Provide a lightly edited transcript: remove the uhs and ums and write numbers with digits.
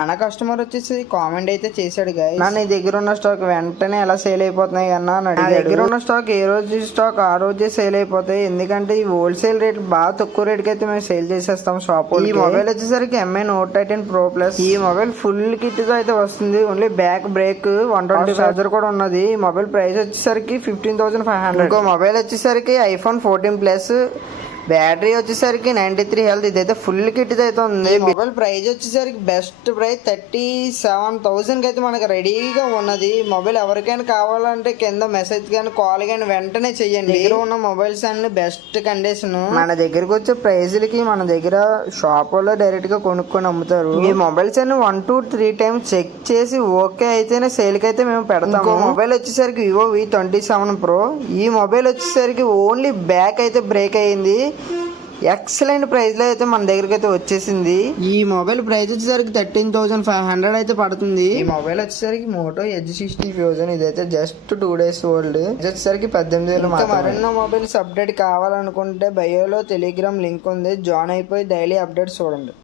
మన కస్టమర్ వచ్చేసి కామెంట్ అయితే చేశాడు గైస్, నా నీ దగ్గర ఉన్న స్టాక్ వెంటనే ఎలా సేల్ అయిపోతున్నాయి అన్న అని అడిగాడు. నా దగ్గర ఉన్న స్టాక్ ఏ రోజు స్టాక్ ఆ రోజే సేల్ అయిపోతాయి, ఎందుకంటే ఈ హోల్సేల్ రేట్ బాగా తక్కువ రేట్ కి అయితే మేము సేల్ చేసేస్తాం షాప్. ఈ మొబైల్ వచ్చేసరికి MI Note 13 Pro Plus. ఈ మొబైల్ ఫుల్ కిట్ తో అయితే వస్తుంది. ఓన్లీ బ్యాక్ బ్రేక్ 120 చార్జర్ కూడా ఉన్నది. ఈ మొబైల్ ప్రైస్ వచ్చేసరికి 15,500. ఇంకో మొబైల్ వచ్చేసరికి iPhone 14 Plus. బ్యాటరీ వచ్చేసరికి 93 హెల్త్. ఇదైతే ఫుల్ కిట్ అయితే ఉంది. మొబైల్ ప్రైస్ వచ్చేసరికి బెస్ట్ ప్రైస్ 37,000 అయితే మనకి రెడీగా ఉన్నది. మొబైల్ ఎవరికైనా కావాలంటే కింద మెసేజ్ కానీ కాల్ కానీ వెంటనే చెయ్యండి. దగ్గర ఉన్న మొబైల్స్ అన్ని బెస్ట్ కండిషన్. మన దగ్గరకు వచ్చే ప్రైజులకి మన దగ్గర షాప్ లో డైరెక్ట్ గా కొనుక్కొని అమ్ముతారు. ఈ మొబైల్స్ అన్ని 1 to 3 times చెక్ చేసి ఓకే అయితేనే సేల్ కి అయితే మేము పెడతాము. మొబైల్ వచ్చేసరికి Vivo V27 Pro. ఈ మొబైల్ వచ్చేసరికి ఓన్లీ బ్యాక్ అయితే బ్రేక్ అయ్యింది. ఎక్సలెంట్ ప్రైస్ లో అయితే మన దగ్గరికి అయితే వచ్చేసింది. ఈ మొబైల్ ప్రైస్ వచ్చేసరికి 13,500 అయితే పడుతుంది. ఈ మొబైల్ వచ్చేసరికి మోటో Edge 60 Fusion. ఇదైతే జస్ట్ 2 days ఓల్డ్. వచ్చేసరికి 18,000. మరెన్నో మొబైల్స్ అప్డేట్ కావాలనుకుంటే బయోలో టెలిగ్రామ్ లింక్ ఉంది, జాయిన్ అయిపోయి డైలీ అప్డేట్స్ చూడండి.